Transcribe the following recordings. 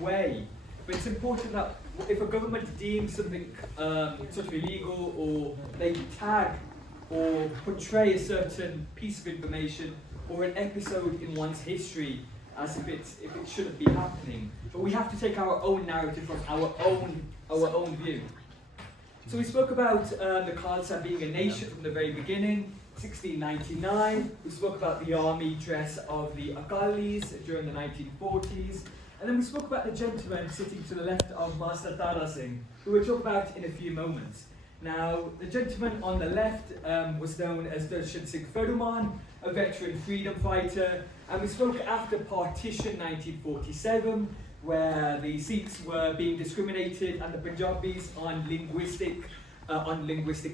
way. But it's important that if a government deems something sort of illegal, or they tag or portray a certain piece of information or an episode in one's history as if it shouldn't be happening. But we have to take our own narrative from our own view. So we spoke about the Khalsa being a nation from the very beginning, 1699. We spoke about the army dress of the Akalis during the 1940s. And then we spoke about the gentleman sitting to the left of Master Tara Singh, who we'll talk about in a few moments. Now, the gentleman on the left was known as Darshan Singh Feruman, a veteran freedom fighter. And we spoke after partition 1947, where the Sikhs were being discriminated and the Punjabis on linguistic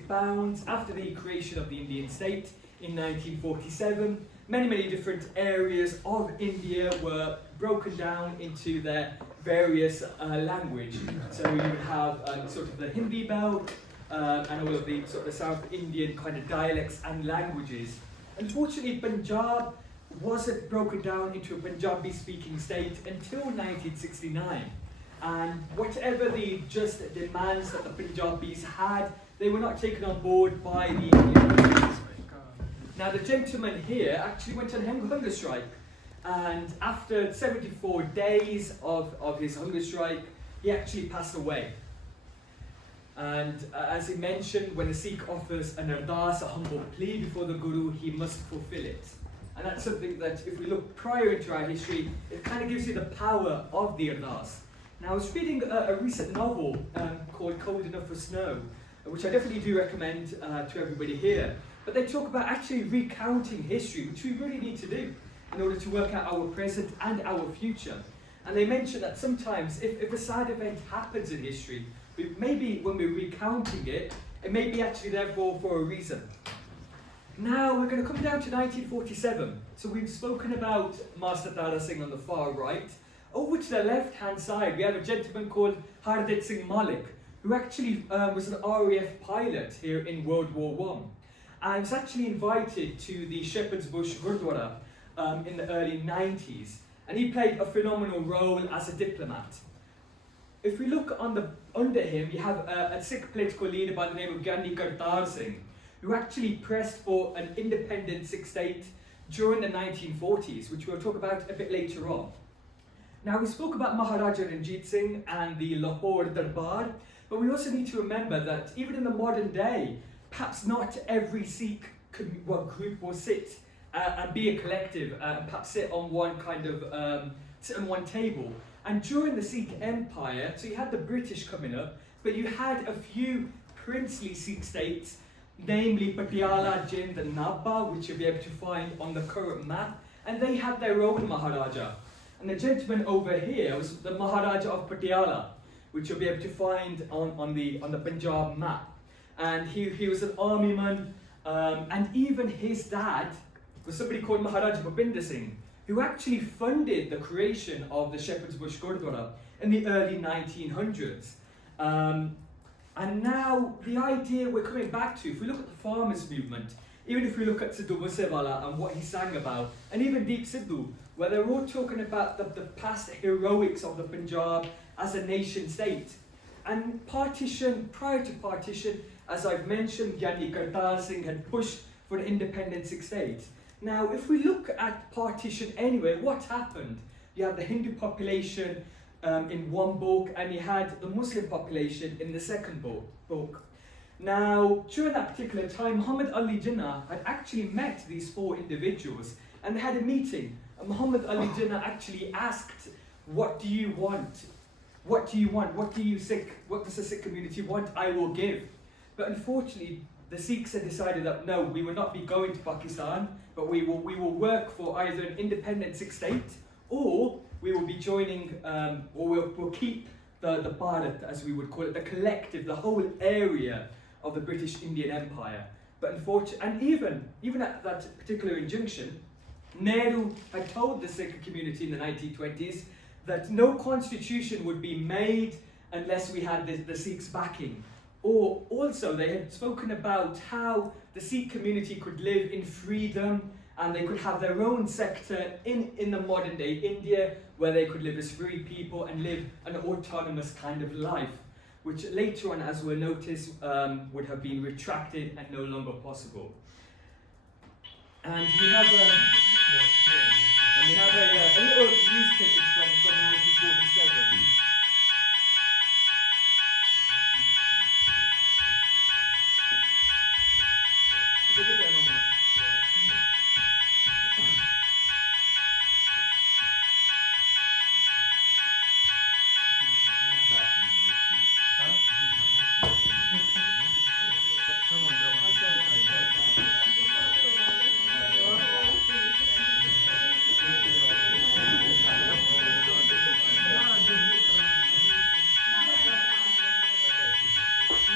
bounds. After the creation of the Indian state in 1947, many different areas of India were broken down into their various language. So you would have sort of the Hindi belt and all of the sort of South Indian kind of dialects and languages. Unfortunately, Punjab wasn't broken down into a Punjabi-speaking state until 1969. And whatever the just demands that the Punjabis had, they were not taken on board by the Indians. Now, the gentleman here actually went on hunger strike, and after 74 days of his hunger strike, he actually passed away. And as he mentioned, when a Sikh offers an ardas, a humble plea before the Guru, he must fulfill it. And that's something that, if we look prior into our history, it kind of gives you the power of the ardas. Now, I was reading a recent novel called Cold Enough for Snow, which I definitely do recommend to everybody here. But they talk about actually recounting history, which we really need to do in order to work out our present and our future. And they mention that sometimes if a sad event happens in history, maybe when we're recounting it, it may be actually there for a reason. Now we're going to come down to 1947. So we've spoken about Master Tara Singh on the far right. Over to the left-hand side, we have a gentleman called Hardeep Singh Malik, who actually was an RAF pilot here in World War I. And was actually invited to the Shepherd's Bush Gurdwara in the early 90s. And he played a phenomenal role as a diplomat. If we look under him, you have a Sikh political leader by the name of Gyani Kartar Singh, who actually pressed for an independent Sikh state during the 1940s, which we'll talk about a bit later on. Now, we spoke about Maharaja Ranjit Singh and the Lahore Darbar, but we also need to remember that even in the modern day, perhaps not every Sikh group will sit and be a collective, perhaps sit on one table. And during the Sikh Empire, so you had the British coming up, but you had a few princely Sikh states, namely Patiala, Jind and Nabha, which you'll be able to find on the current map, and they had their own Maharaja. And the gentleman over here was the Maharaja of Patiala, which you'll be able to find on the Punjab map. And he was an armyman, and even his dad was somebody called Maharaja Bhupinder Singh, who actually funded the creation of the Shepherd's Bush Gurdwara in the early 1900s. And now the idea we're coming back to, if we look at the farmers' movement, even if we look at Sidhu Moosewala and what he sang about, and even Deep Sidhu, where they're all talking about the past heroics of the Punjab as a nation state. And prior to partition, as I've mentioned, Gyani Kartar Singh had pushed for an independent Sikh state. Now, if we look at partition anyway, what happened? You had the Hindu population in one book, and you had the Muslim population in the second book. Now, during that particular time, Muhammad Ali Jinnah had actually met these four individuals, and they had a meeting. And Muhammad Ali Jinnah actually asked, "What do you want? What do you want? What does the Sikh community want? I will give." But unfortunately, the Sikhs had decided that no, we will not be going to Pakistan, but we will work for either an independent Sikh state, or we will be joining, or we'll keep the Bharat, as we would call it, the collective, the whole area of the British Indian Empire. But unfortunately, and even at that particular injunction, Nehru had told the Sikh community in the 1920s that no constitution would be made unless we had the Sikhs backing. Or also they had spoken about how the Sikh community could live in freedom and they could have their own sector in the modern day India, where they could live as free people and live an autonomous kind of life, which later on, as we'll notice, would have been retracted and no longer possible. And we have a little news clipping from 1947. Give it a moment.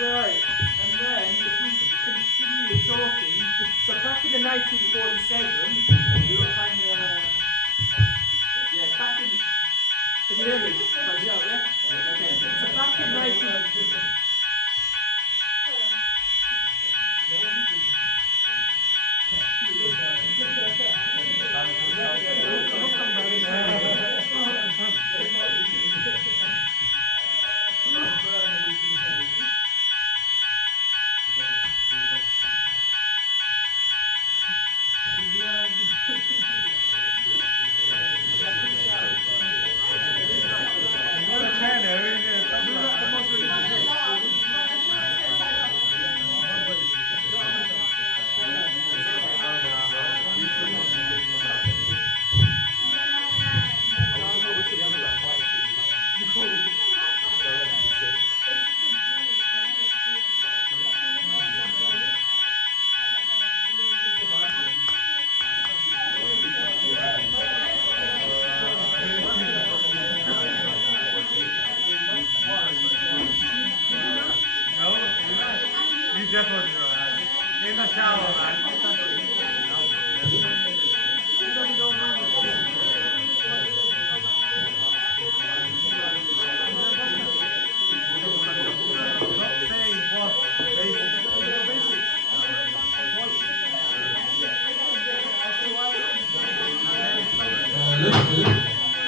Right, and then if we continue talking, so back in the 1947, we were kind of, back in, can you hear me? If I shout, yeah? Okay, so back in 19... Definitely in the shower, man.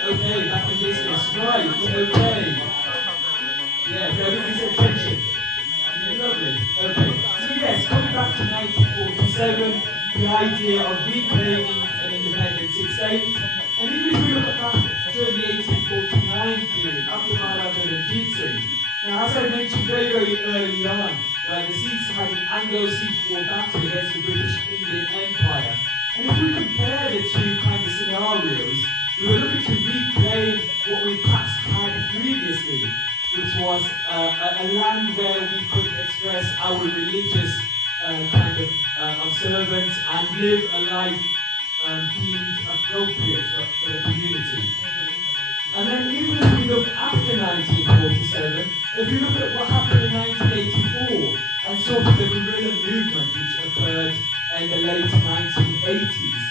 Okay, back in business. Right, okay. Yeah, for everybody's attention. Lovely. Okay. So yes, coming back to 1947, the idea of reclaiming an independent state. And even if we look back during the 1849 period, after Maharaja Deceit. Now, as I mentioned very early on, where the Sikhs had an Anglo-Sikh war battle against the British Indian Empire. And if we compare the two kind of scenarios, we were looking to reclaim what we perhaps had previously, which was a land where we could express our religious kind of observance and live a life deemed appropriate for the community. And then even if we look after 1947, if we look at what happened in 1984 and sort of the guerrilla movement which occurred in the late 1980s,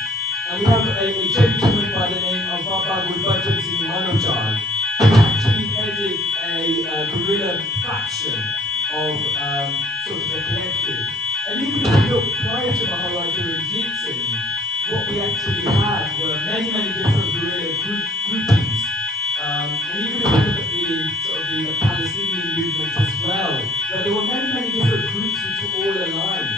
and we have a gentleman by the name of Baba Gurbajan Singh Manojal, who actually headed a guerrilla faction of sort of the collective. And even if we look prior to Maharaja Ranjit Singh, what we actually had were many different guerrilla groupings. And even if we look at the Palestinian movement as well, where there were many different groups which were all aligned.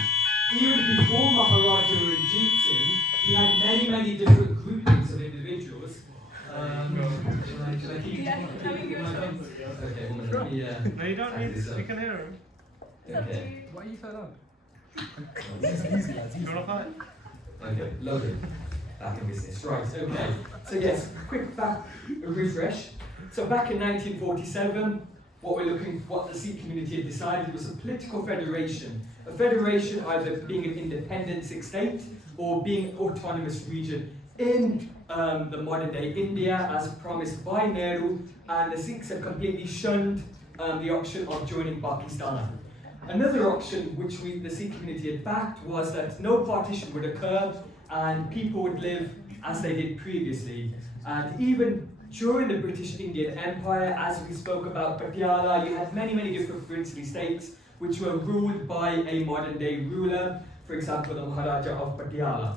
Even before Maharaja Ranjit Singh, we had many different groupings of individuals. No, you don't need to. We can hear him. Okay. Why are you fed up? You want to fight? Okay, lovely. Back in business. Right, okay. So yes, quick back refresh. So back in 1947, what the Sikh community had decided was a political federation. A federation either being an independent Sikh state or being an autonomous region in the modern day India as promised by Nehru, and the Sikhs had completely shunned the option of joining Pakistan. Another option which the Sikh community had backed was that no partition would occur and people would live as they did previously. And even during the British Indian Empire, as we spoke about Patiala, you had many different princely states which were ruled by a modern day ruler, for example the Maharaja of Patiala.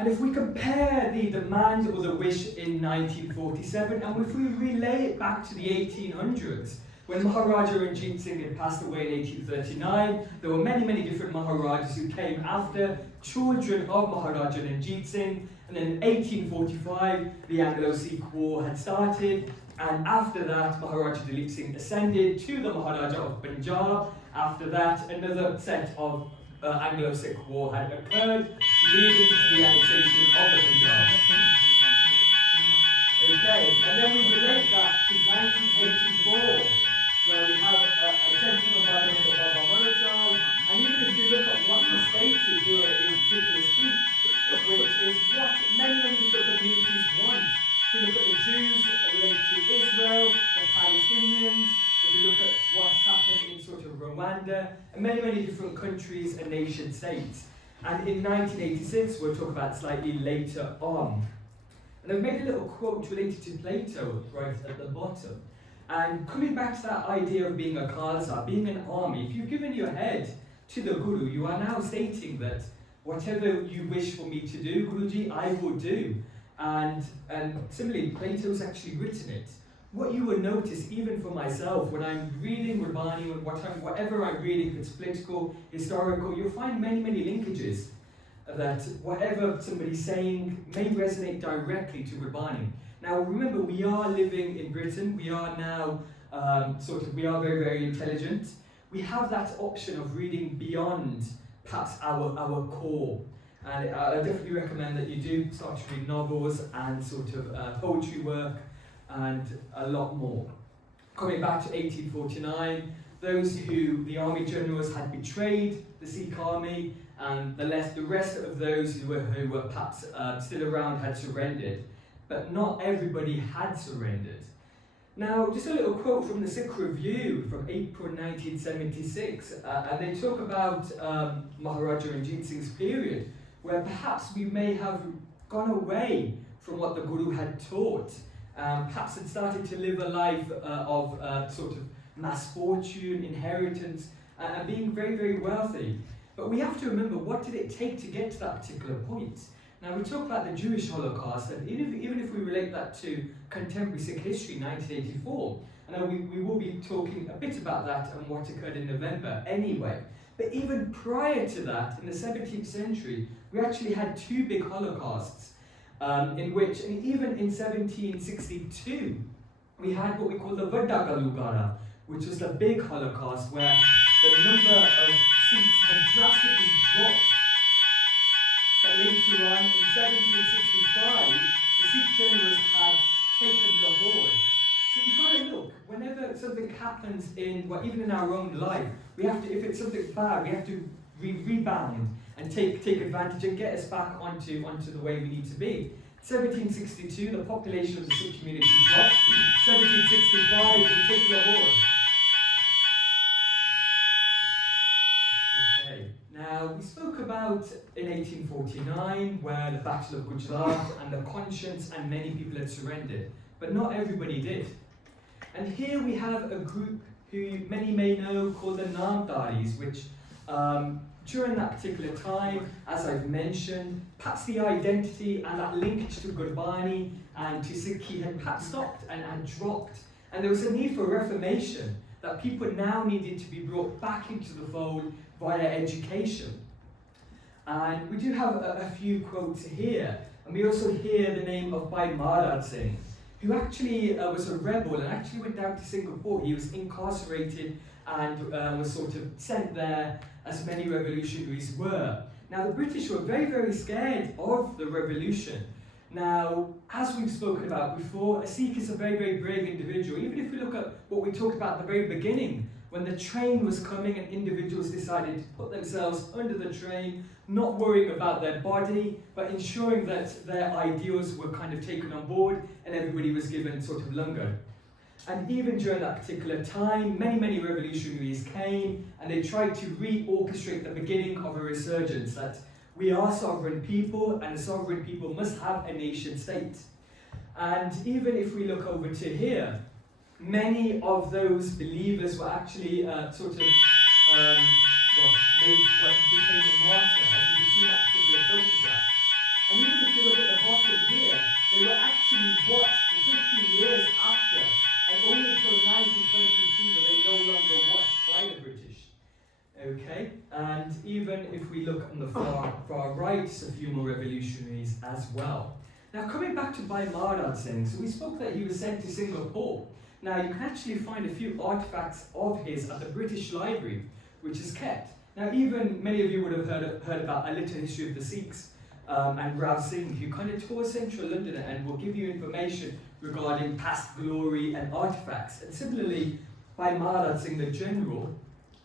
And if we compare the demand or the wish in 1947, and if we relay it back to the 1800s, when Maharaja Ranjit Singh had passed away in 1839, there were many, many different Maharajas who came after, children of Maharaja Ranjit Singh, and then in 1845, the Anglo-Sikh War had started, and after that, Maharaja Dalip Singh ascended to the Maharaja of Punjab. After that, another set of Anglo-Sikh War had occurred, leading to the annexation of the Punjab. Okay, and then we relate that to 1984, where we have a gentleman by the name of Baba Murachal, and even if you look at what he stated here in his particular speech, which is what many, many different communities want. If we look at the Jews related to Israel, the Palestinians, if we look at what's happened in sort of Rwanda, and many, many different countries and nation states. And in 1986, we'll talk about slightly later on. And I've made a little quote related to Plato right at the bottom. And coming back to that idea of being a Khalsa, being an army, if you've given your head to the Guru, you are now stating that whatever you wish for me to do, Guruji, I will do. And similarly, Plato's actually written it. What you will notice, even for myself, when I'm reading Rabbani, whatever I'm reading, if it's political, historical, you'll find many, many linkages that whatever somebody's saying may resonate directly to Rabbani. Now remember, we are living in Britain, we are now, we are very, very intelligent. We have that option of reading beyond perhaps our core. And I definitely recommend that you do start to read novels and sort of poetry work and a lot more. Coming back to 1849, those who the army generals had betrayed the Sikh army, and the rest of those who were perhaps still around had surrendered. But not everybody had surrendered. Now, just a little quote from the Sikh Review from April 1976, and they talk about Maharaja Ranjit Singh's period, where perhaps we may have gone away from what the Guru had taught, perhaps had started to live a life of sort of mass fortune, inheritance, and being very, very wealthy. But we have to remember, what did it take to get to that particular point? Now, we talk about the Jewish Holocaust, and even if we relate that to contemporary Sikh history, 1984, and we will be talking a bit about that and what occurred in November anyway. But even prior to that, in the 17th century, we actually had two big Holocausts, in which, and even in 1762, we had what we call the Vadda Galugara, which was the big Holocaust, where the number of Sikhs had drastically dropped. But later on, in 1765, the Sikh generals had taken Lahore. So you've got to look, whenever something happens even in our own life, we have to, if it's something bad, we have to rebound and take advantage and get us back onto the way we need to be. 1762, the population of the Sikh community dropped. 1765, we take Lahore. Now, we spoke about in 1849, where the Battle of Gujarat and the conscience and many people had surrendered, but not everybody did. And here we have a group who many may know called the Namdaris, which during that particular time, as I've mentioned, perhaps the identity and that linkage to Gurbani and to Sikhi had perhaps stopped and dropped. And there was a need for reformation, that people now needed to be brought back into the fold via education. And we do have a few quotes here, and we also hear the name of Bhai Maharaj Singh, who actually was a rebel and actually went down to Singapore. He was incarcerated and was sort of sent there, as many revolutionaries were. Now, the British were very, very scared of the revolution. Now, as we've spoken about before, a Sikh is a very, very brave individual. Even if we look at what we talked about at the very beginning, when the train was coming and individuals decided to put themselves under the train, not worrying about their body, but ensuring that their ideals were kind of taken on board and everybody was given sort of langar. And even during that particular time, many, many revolutionaries came and they tried to re-orchestrate the beginning of a resurgence, that we are sovereign people and a sovereign people must have a nation state. And even if we look over to here, many of those believers were actually became a martyr, as you can see in that particular photograph. And even they were actually watched for 15 years after, and only until 1922 were they no longer watched by the British. Okay, and even if we look on the far right, a few more revolutionaries as well. Now coming back to Bhai Maharaj Singh, so we spoke that he was sent to Singapore. Now you can actually find a few artifacts of his at the British Library, which is kept. Now even many of you would have heard about A Little History of the Sikhs and Rav Singh, who kind of tour central London and will give you information regarding past glory and artifacts. And similarly, Bhai Maharaj Singh, the general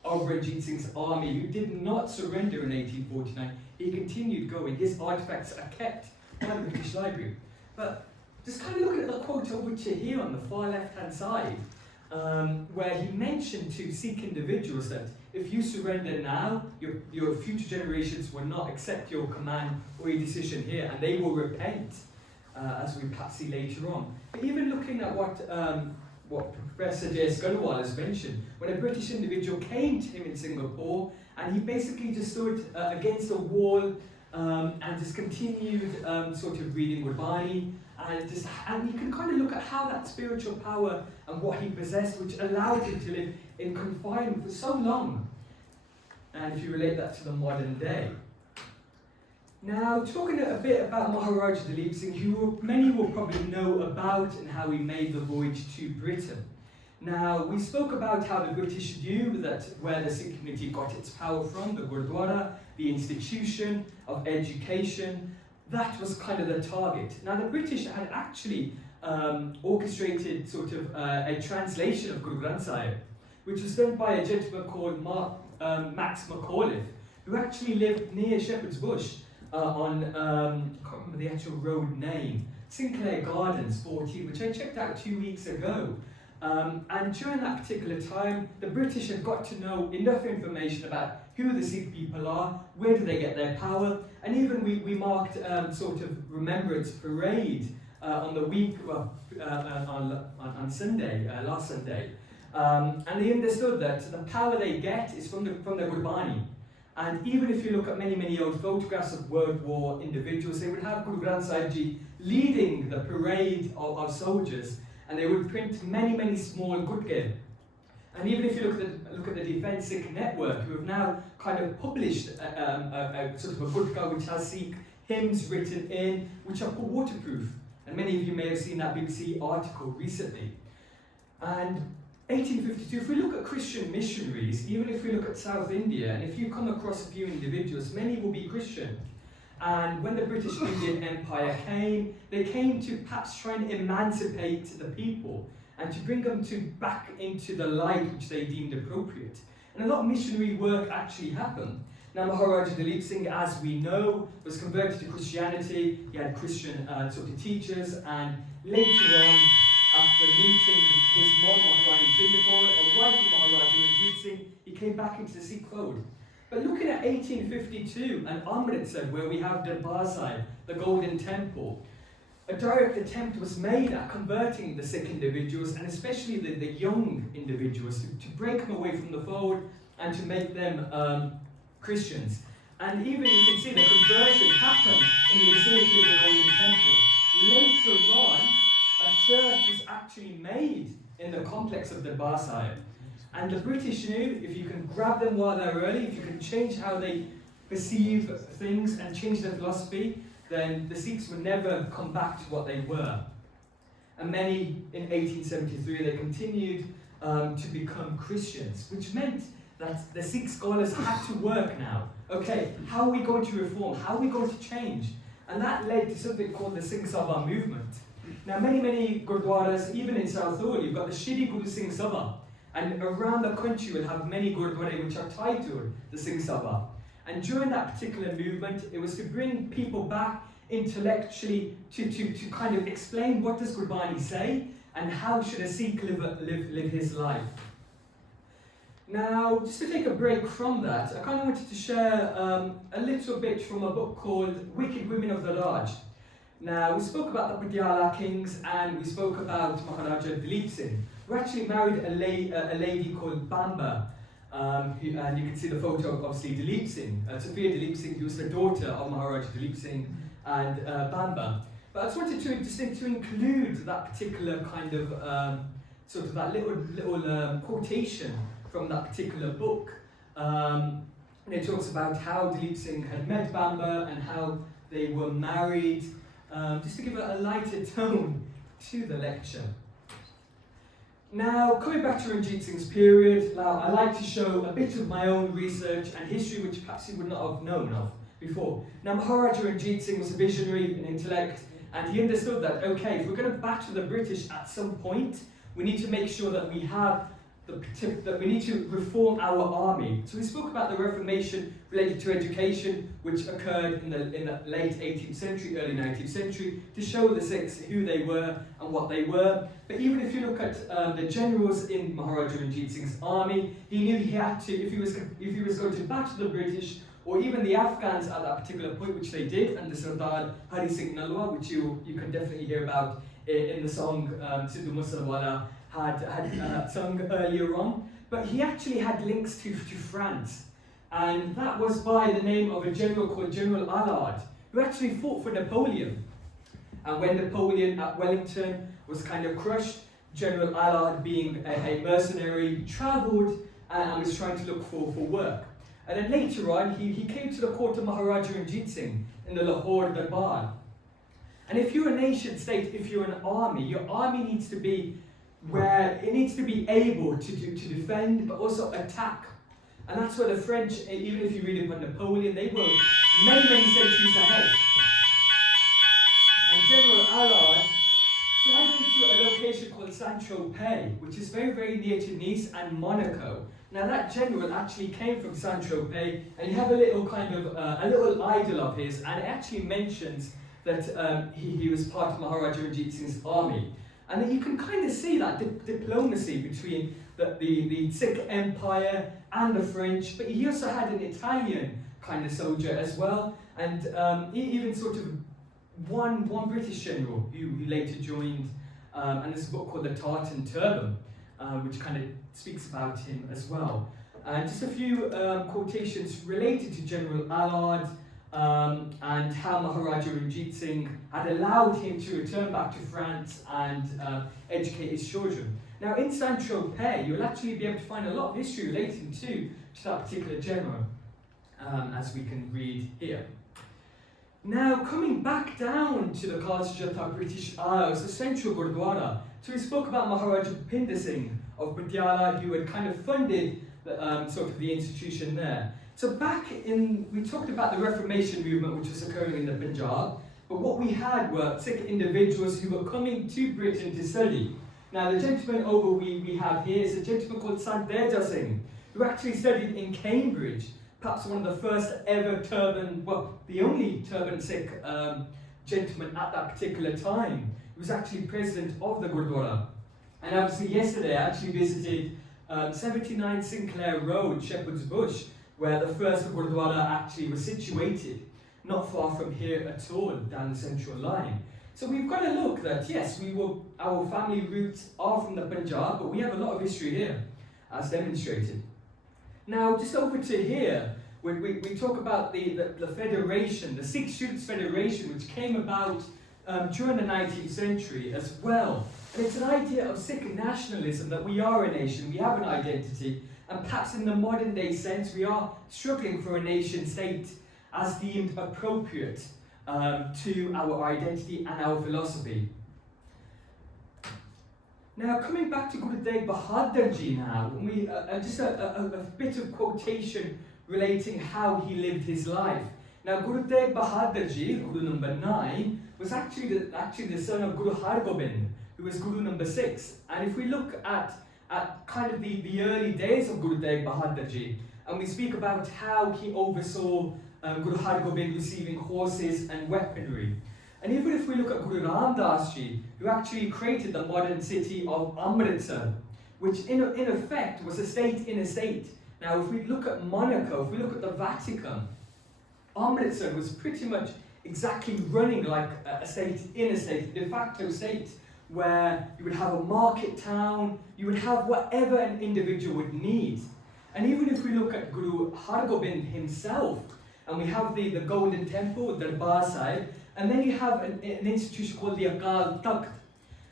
of Ranjit Singh's army, who did not surrender in 1849, he continued going. His artifacts are kept by the British Library. But just kind of looking at the quote over to here on the far left-hand side, where he mentioned to Sikh individuals that if you surrender now, your future generations will not accept your command or your decision here, and they will repent, as we perhaps see later on. But even looking at what Professor J.S. Gunwal has mentioned, when a British individual came to him in Singapore, and he basically just stood against a wall and just continued sort of reading Gurbani, and you can kind of look at how that spiritual power and what he possessed, which allowed him to live in confinement for so long. And if you relate that to the modern day. Now, talking a bit about Maharaja Dalip Singh, who many will probably know about and how he made the voyage to Britain. Now, we spoke about how the British knew that where the Sikh community got its power from, the Gurdwara, the institution of education, that was kind of the target. Now, the British had actually orchestrated sort of a translation of Guru Granth Sahib, which was done by a gentleman called Max McAuliffe, who actually lived near Shepherd's Bush on, I can't remember the actual road name, Sinclair Gardens 14, which I checked out 2 weeks ago. And during that particular time, the British had got to know enough information about who the Sikh people are, where do they get their power, and even we marked sort of remembrance parade on the week, on Sunday, last Sunday. And they understood that the power they get is from the Gurbani. And even if you look at many old photographs of World War individuals, they would have Guru Granth Sahib Ji leading the parade of soldiers, and they would print many small Gurkhe. And even if you look at the Defence Sikh Network, who have now kind of published a sort of a Gurkha which has Sikh hymns written in, which are waterproof. And many of you may have seen that BBC article recently. And 1852, if we look at Christian missionaries, even if we look at South India, and if you come across a few individuals, many will be Christian. And when the British Indian Empire came, they came to perhaps try and emancipate the people and to bring them back into the light which they deemed appropriate. And a lot of missionary work actually happened. Now, Maharaja Dalip Singh, as we know, was converted to Christianity. He had Christian sort of teachers, and later on, after meeting his mom, Maharani Jindal, a wife of Maharaja Ranjit Singh, he came back into the Sikh fold. But looking at 1852 and Amritsar, where we have Darbar Sahib, the Golden Temple, a direct attempt was made at converting the Sikh individuals, and especially the young individuals, to break them away from the fold and to make them Christians. And even you can see the conversion happened in the vicinity of the Golden Temple. Later on, a church was actually made in the complex of Darbar Sahib. And the British knew if you can grab them while they're early, if you can change how they perceive things and change their philosophy, then the Sikhs would never come back to what they were. And many, in 1873, they continued to become Christians, which meant that the Sikh scholars had to work now. Okay, how are we going to reform? How are we going to change? And that led to something called the Singh Sabha movement. Now, many Gurdwaras, even in Southall, you've got the Shri Guru Singh Sabha. And around the country we'll have many Gurdwara which are tied to the Singh Sabha. And during that particular movement, it was to bring people back intellectually to kind of explain what does Gurbani say and how should a Sikh live his life. Now, just to take a break from that, I kind of wanted to share a little bit from a book called Wicked Women of the Raj. Now, we spoke about the Patiala kings and we spoke about Maharaja Dalip Singh, who actually married a lady called Bamba. And you can see the photo of obviously Dalip Singh, Sophia Dalip Singh, who was the daughter of Maharaja Dalip Singh and Bamba. But I just wanted to include that particular kind of sort of that little quotation from that particular book. And it talks about how Dalip Singh had met Bamba and how they were married, just to give a lighter tone to the lecture. Now, coming back to Ranjit Singh's period, now I like to show a bit of my own research and history which perhaps you would not have known of before. Now, Maharaja Ranjit Singh was a visionary, an intellect, and he understood that, okay, if we're going to battle the British at some point, we need to make sure that we have that we need to reform our army. So we spoke about the Reformation related to education, which occurred in the late 18th century, early 19th century, to show the Sikhs who they were and what they were. But even if you look at the generals in Maharaja Ranjit Singh's army, he knew he had to, if he was going to battle the British, or even the Afghans at that particular point, which they did under Sardar Hari Singh Nalwa, which you can definitely hear about in the song Sidhu Musalwala had sung earlier on. But he actually had links to France, and that was by the name of a general called General Allard, who actually fought for Napoleon. And when Napoleon at Wellington was kind of crushed, General Allard, being a mercenary, travelled and was trying to look for work. And then later on, he came to the court of Maharaja Ranjit Singh in the Lahore Darbar. And if you're a nation state, if you're an army, your army needs to be where it needs to be able to defend, but also attack. And that's where the French, even if you read about Napoleon, they were many centuries ahead. And General Allard, so I went to a location called Saint-Tropez, which is very near to Nice and Monaco. Now that general actually came from Saint-Tropez, and you have a little kind of, a little idol of his, and it actually mentions that he was part of Maharaja Ranjit Singh's army. And then you can kind of see that diplomacy between the Sikh Empire and the French, but he also had an Italian kind of soldier as well, and even sort of one British general who later joined, and there's a book called The Tartan Turban, which kind of speaks about him as well. And just a few quotations related to General Allard, and how Maharaja Ranjit Singh had allowed him to return back to France and educate his children. Now in Saint-Tropez, you'll actually be able to find a lot of history relating to that particular general, as we can read here. Now coming back down to the Khalsa British Isles, the central Gurdwara, so we spoke about Maharaja Bhinder Singh of Patiala, who had kind of funded sort of the institution there. So we talked about the Reformation movement which was occurring in the Punjab, but what we had were Sikh individuals who were coming to Britain to study. Now the gentleman over we have here is a gentleman called Sandeja Singh, who actually studied in Cambridge, perhaps one of the first ever the only turban Sikh gentleman at that particular time. He was actually president of the Gurdwara. And obviously yesterday I actually visited 79 Sinclair Road, Shepherd's Bush, where the first Gurdwara actually was situated, not far from here at all, down the central line. So we've got to look that, yes, our family roots are from the Punjab, but we have a lot of history here, as demonstrated. Now, just over to here, we talk about the federation, the Sikh Students' Federation, which came about during the 19th century as well. And it's an idea of Sikh nationalism, that we are a nation, we have an identity, and perhaps in the modern day sense, we are struggling for a nation state as deemed appropriate to our identity and our philosophy. Now, coming back to Guru Tegh Bahadur Ji now, just a bit of quotation relating how he lived his life. Now, Guru Tegh Bahadur Ji, Guru number 9, was actually the son of Guru Har Gobind, who was Guru number 6. And if we look at kind of the early days of Guru Tegh Bahadur Ji, and we speak about how he oversaw Guru Har Gobind receiving horses and weaponry. And even if we look at Guru Ram Das Ji, who actually created the modern city of Amritsar, which in effect was a state in a state. Now if we look at Monaco, if we look at the Vatican, Amritsar was pretty much exactly running like a state in a state, de facto state, where you would have a market town, you would have whatever an individual would need. And even if we look at Guru Har Gobind himself, And we have the Golden Temple, the Darbar side, and then you have an institution called the Akal Takht,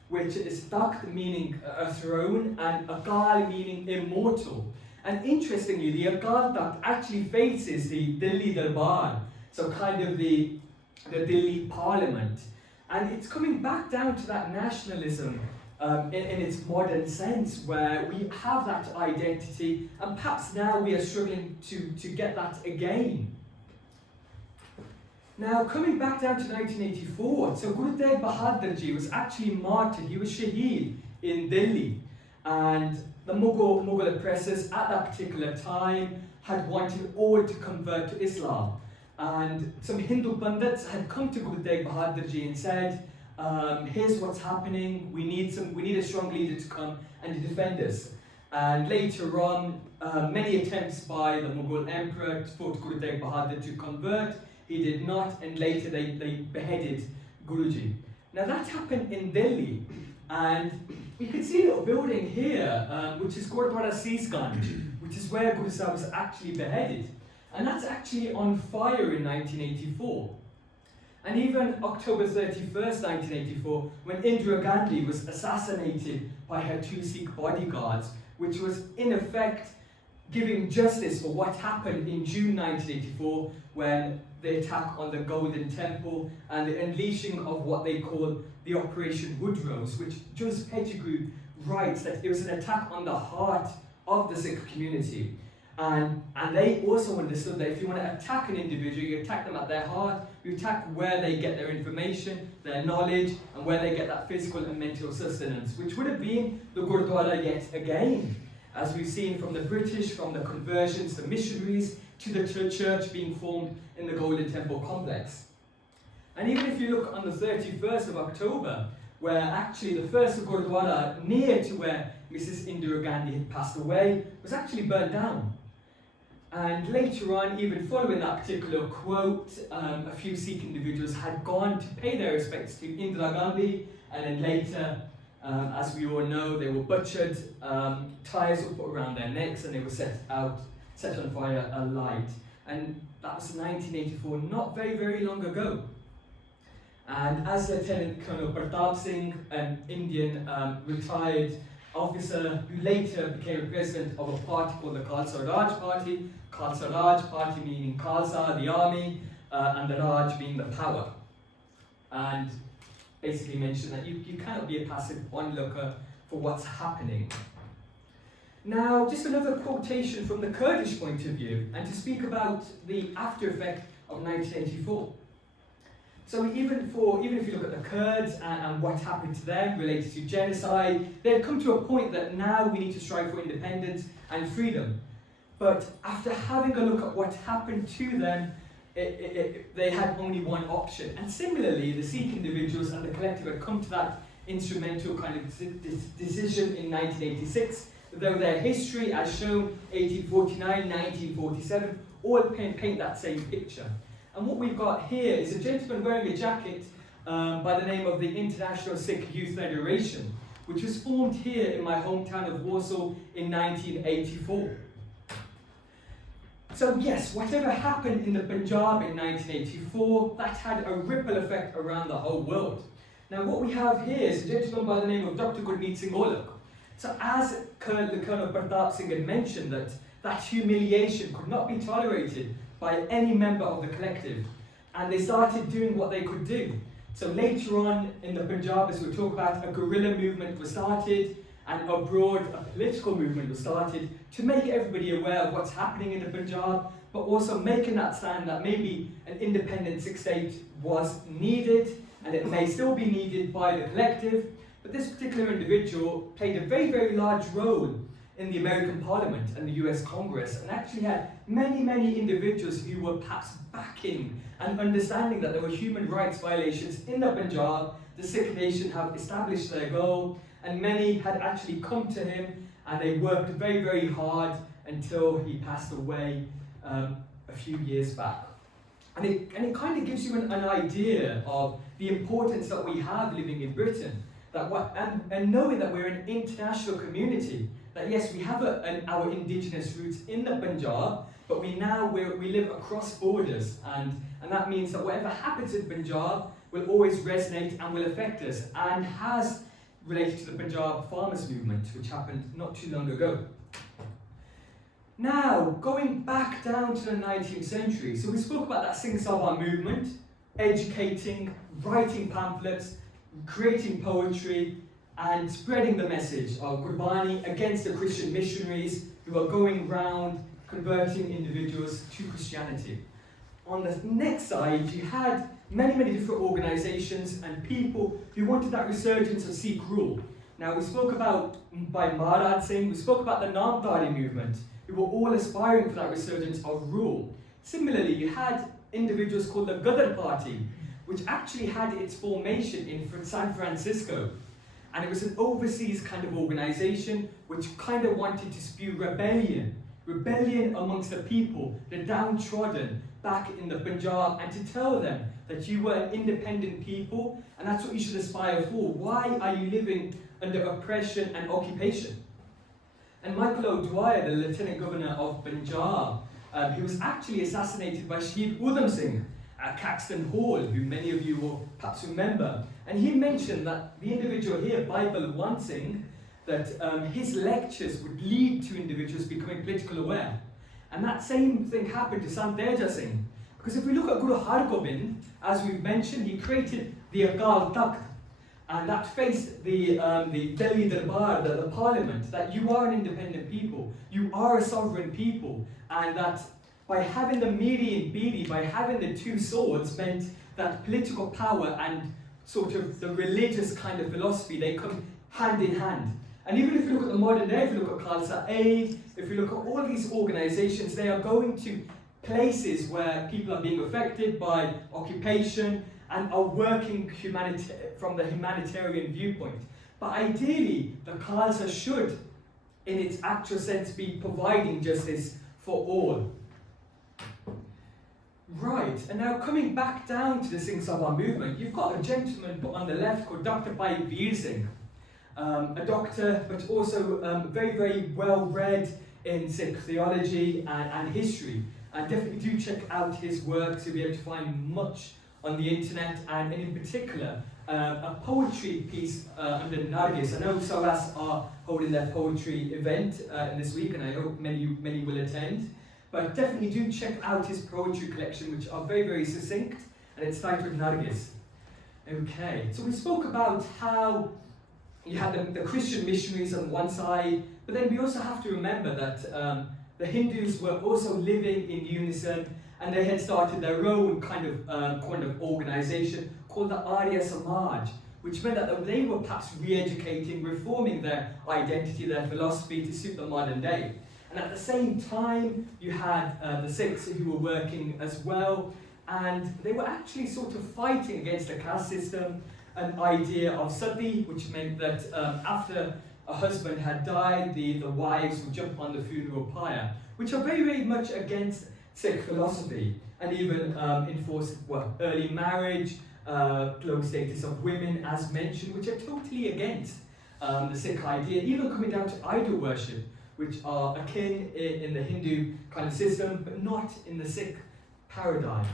which is Takht meaning a throne, and Akal meaning immortal. And interestingly, the Akal Takht actually faces the Delhi Darbar, so kind of the Delhi Parliament. And it's coming back down to that nationalism in its modern sense, where we have that identity, and perhaps now we are struggling to get that again. Now, coming back down to 1984, so Guru Tegh Bahadur Ji was actually martyred, he was shaheed in Delhi, and the Mughal oppressors at that particular time had wanted all to convert to Islam. And some Hindu Pandits had come to Guru Tegh Bahadur Ji and said, here's what's happening, we need a strong leader to come and to defend us. And later on, many attempts by the Mughal emperor for Guru Tegh Bahadur to convert. He did not, and later they beheaded Guruji. Now that happened in Delhi, and we can see a little building here, which is Gurdwara Seesganj, which is where Guru Sahib was actually beheaded. And that's actually on fire in 1984. And even October 31st, 1984, when Indira Gandhi was assassinated by her 2 Sikh bodyguards, which was in effect giving justice for what happened in June 1984, when the attack on the Golden Temple and the unleashing of what they call the Operation Woodrose, which Judge Pettigrew writes that it was an attack on the heart of the Sikh community. And they also understood that if you want to attack an individual, you attack them at their heart, you attack where they get their information, their knowledge, and where they get that physical and mental sustenance, which would have been the Gurdwara yet again, as we've seen from the British, from the conversions, the missionaries, to the church being formed in the Golden Temple complex. And even if you look on the 31st of October, where actually the first Gurdwara near to where Mrs. Indira Gandhi had passed away was actually burnt down. And later on, even following that particular quote, a few Sikh individuals had gone to pay their respects to Indira Gandhi, and then later, as we all know, they were butchered, ties were put around their necks, and they were set on fire alight. And that was 1984, not very, very long ago. And as Lieutenant Colonel Pratap Singh, an Indian retired officer who later became president of a party called the Khalsa Raj Party, Khalsa Raj Party meaning Khalsa, the army, and the Raj being the power. And basically mentioned that you cannot be a passive onlooker for what's happening. Now, just another quotation from the Kurdish point of view, and to speak about the after effect of 1984. So even if you look at the Kurds and what happened to them related to genocide, they had come to a point that now we need to strive for independence and freedom. But after having a look at what happened to them, they had only one option. And similarly, the Sikh individuals and the collective had come to that instrumental kind of decision in 1986, though their history, as shown 1849, 1947, all paint that same picture. And what we've got here is a gentleman wearing a jacket by the name of the International Sikh Youth Federation, which was formed here in my hometown of Warsaw in 1984. So yes, whatever happened in the Punjab in 1984, that had a ripple effect around the whole world. Now what we have here is a gentleman by the name of Dr. Gurmeet Singh Olak. So as Colonel Pratap Singh had mentioned, that humiliation could not be tolerated by any member of the collective, and they started doing what they could do. So later on in the Punjab, as we talk about, a guerrilla movement was started, and abroad a political movement was started to make everybody aware of what's happening in the Punjab, but also making that stand that maybe an independent Sikh state was needed, and it may still be needed by the collective. But this particular individual played a very, very large role in the American Parliament and the US Congress, and actually had many, many individuals who were perhaps backing and understanding that there were human rights violations in the Punjab. The Sikh Nation have established their goal, and many had actually come to him, and they worked very, very hard until he passed away a few years back. And it kind of gives you an idea of the importance that we have living in Britain. and knowing that we're an international community, that yes, we have our indigenous roots in the Punjab, but we live across borders, and that means that whatever happens in Punjab will always resonate and will affect us, and has related to the Punjab farmers movement, which happened not too long ago. Now, going back down to the 19th century, so we spoke about that Singh Sabha movement, educating, writing pamphlets, creating poetry, and spreading the message of Gurbani against the Christian missionaries who are going round converting individuals to Christianity. On the next side, you had many different organisations and people who wanted that resurgence of Sikh rule. Now, we spoke about by Maharaj Singh, we spoke about the Namdhari movement, who were all aspiring for that resurgence of rule. Similarly, you had individuals called the Ghadar Party, which actually had its formation in San Francisco. And it was an overseas kind of organisation which kind of wanted to spew rebellion amongst the people, the downtrodden, back in the Punjab, and to tell them that you were an independent people, and that's what you should aspire for. Why are you living under oppression and occupation? And Michael O'Dwyer, the Lieutenant Governor of Punjab, he was actually assassinated by Shahid Udham Singh at Caxton Hall, who many of you will perhaps remember. And he mentioned that the individual here, Bible One Singh, that his lectures would lead to individuals becoming politically aware. And that same thing happened to Sant Teja Singh. Because if we look at Guru Har Gobind, as we've mentioned, he created the Akal Takht, and that faced the Delhi Darbar, the parliament, that you are an independent people, you are a sovereign people, and that by having the Miri and Bidi, by having the two swords, meant that political power and sort of the religious kind of philosophy, they come hand in hand. And even if you look at the modern day, if you look at Khalsa Aid, if you look at all these organisations, they are going to places where people are being affected by occupation and are working from the humanitarian viewpoint. But ideally, the Khalsa should, in its actual sense, be providing justice for all. Right, and now coming back down to the Singh Sabha movement, you've got a gentleman on the left called Dr. Bhai Veer Singh, a doctor, but also very well read in Sikh theology and history. And definitely do check out his work to be able to find much on the internet, and in particular, a poetry piece under Nargis. I know Saras are holding their poetry event this week, and I hope many will attend. But definitely do check out his poetry collection, which are very succinct, and it's titled Nargis. Okay, so we spoke about how you had the Christian missionaries on one side, but then we also have to remember that the Hindus were also living in unison, and they had started their own kind of organization called the Arya Samaj, which meant that they were perhaps re-educating, reforming their identity, their philosophy to suit the modern day. And at the same time, you had the Sikhs who were working as well, and they were actually sort of fighting against the caste system, an idea of sati, which meant that after a husband had died, the wives would jump on the funeral pyre, which are very much against Sikh philosophy, and even enforced early marriage, low status of women, as mentioned, which are totally against the Sikh idea, even coming down to idol worship, which are akin in the Hindu kind of system, but not in the Sikh paradigm.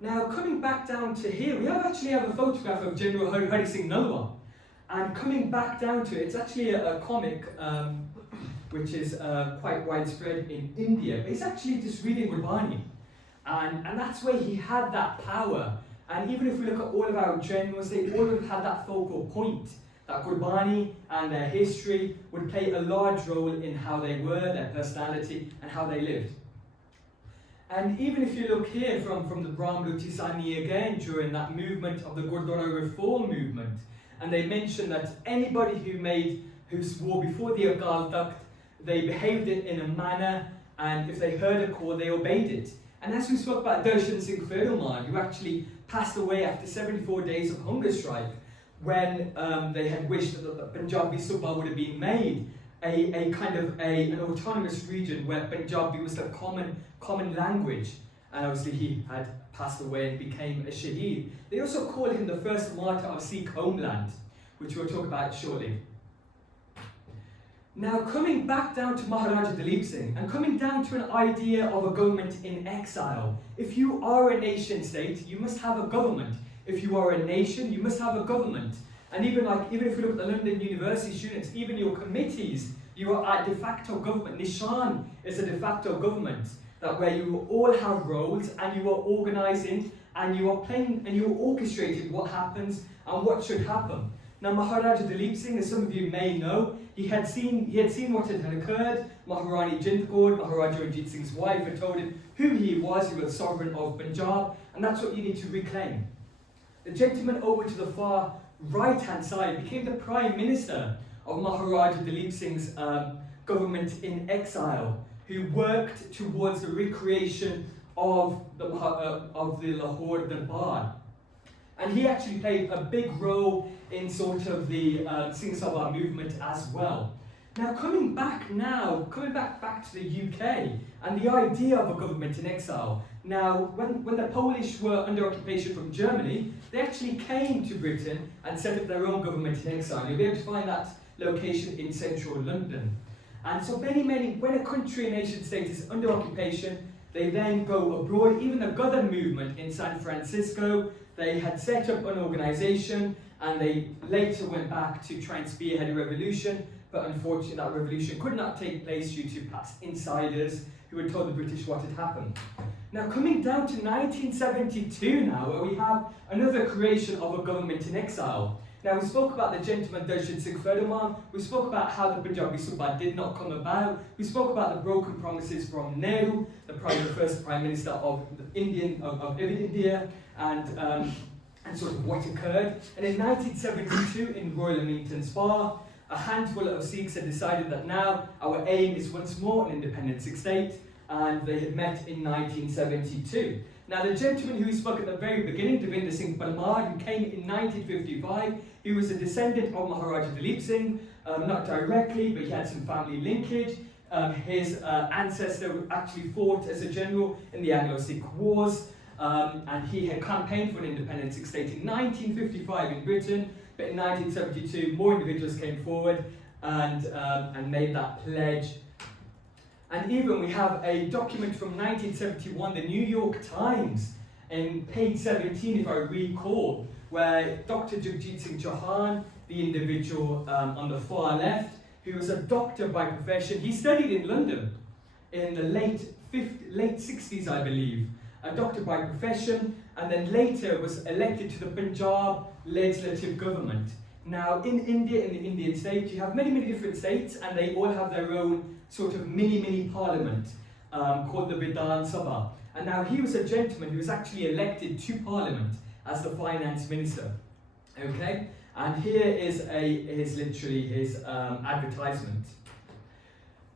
Now, coming back down to here, we actually have a photograph of General Hari Singh Nalwa. And coming back down to it, it's actually a comic which is quite widespread in India. But it's actually just reading Gurbani. And that's where he had that power. And even if we look at all of our generals, they all had that focal point, that Gurbani and their history would play a large role in how they were, their personality, and how they lived. And even if you look here from the Ram Luti Sani again, during that movement of the Gurdwara Reform movement, and they mentioned that anybody who swore before the Akal Takht, they behaved it in a manner, and if they heard a call, they obeyed it. And as we spoke about Darshan Singh Feruman, who actually passed away after 74 days of hunger strike, when they had wished that the Punjabi Suba would have been made an autonomous region where Punjabi was the common language. and obviously he had passed away and became a shaheed. They also call him the first martyr of Sikh homeland, which we'll talk about shortly. Now, coming back down to Maharaja Dalip Singh, and coming down to an idea of a government in exile. If you are a nation state, you must have a government. If you are a nation, you must have a government. And even if you look at the London University students, even your committees, you are a de facto government. Nishan is a de facto government, that where you all have roles and you are organising and you are playing and you are orchestrating what happens and what should happen. Now, Maharaja Dalip Singh, as some of you may know, he had seen what had occurred. Maharani Jind Kaur, Maharaja Ranjit Singh's wife, had told him who he was. He was sovereign of Punjab, and that's what you need to reclaim. The gentleman over to the far right-hand side became the Prime Minister of Maharaja Dalip Singh's government in exile, who worked towards the recreation of the Lahore Darbar. And he actually played a big role in sort of the Singh Sabha movement as well. Now, coming back to the UK and the idea of a government in exile. Now, when the Polish were under occupation from Germany, they actually came to Britain and set up their own government in exile. You'll be able to find that location in central London. And so when a country, a nation state is under occupation, they then go abroad. Even the Gotha movement in San Francisco, they had set up an organisation and they later went back to try and spearhead a revolution, but unfortunately that revolution could not take place due to past insiders who had told the British what had happened. Now, coming down to 1972 now, where we have another creation of a government in exile. Now, we spoke about the gentleman Darshit Singh Ferdinand, we spoke about how the Punjabi Subha did not come about, we spoke about the broken promises from Nehru, the first Prime Minister of India, and sort of what occurred. And in 1972, in Royal Leamington Spa, a handful of Sikhs had decided that now our aim is once more an independent Sikh state, and they had met in 1972. Now, the gentleman who spoke at the very beginning, Devinder Singh Parmar, who came in 1955, he was a descendant of Maharaja Dalip Singh, not directly, but he had some family linkage. His ancestor actually fought as a general in the Anglo-Sikh Wars, and he had campaigned for an independent Sikh state in 1955 in Britain, but in 1972 more individuals came forward and made that pledge. And even we have a document from 1971, the New York Times, in page 17, if I recall, where Dr. Jagjit Singh Chauhan, the individual on the far left, who was a doctor by profession, he studied in London in the late 60s, I believe, a doctor by profession, and then later was elected to the Punjab legislative government. Now, in India, in the Indian state, you have many, many different states, and they all have their own sort of mini parliament called the Vidhan Sabha. And now he was a gentleman who was actually elected to parliament as the finance minister. Okay? And here is his advertisement.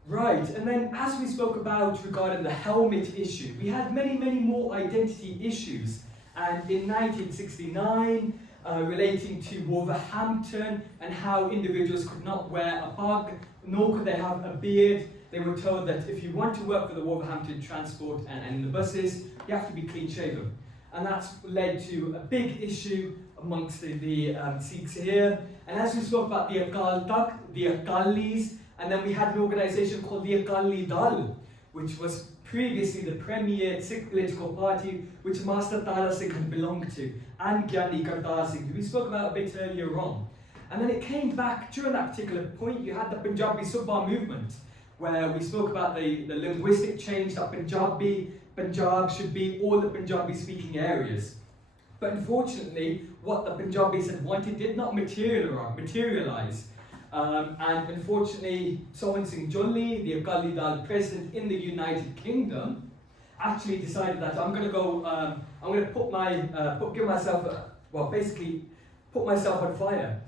Right, and then as we spoke about regarding the helmet issue, we had many, many more identity issues. And in 1969, relating to Wolverhampton and how individuals could not wear a bug, nor could they have a beard. They were told that if you want to work for the Wolverhampton transport and in the buses, you have to be clean shaven. And that's led to a big issue amongst the Sikhs here. And as we spoke about the Akal Takht, the Akalis, and then we had an organisation called the Akali Dal, which was previously the premier Sikh political party, which Master Tara Singh had belonged to, and Gyani Kartar Singh, who we spoke about a bit earlier on. And then it came back, during that particular point, you had the Punjabi Subha movement, where we spoke about the linguistic change that Punjab should be all the Punjabi-speaking areas. But unfortunately, what the Punjabis had wanted did not materialise. And unfortunately, Sohan Singh Jolly, the Akali Dal president in the United Kingdom, actually decided that I'm going to go, I'm going to put myself on fire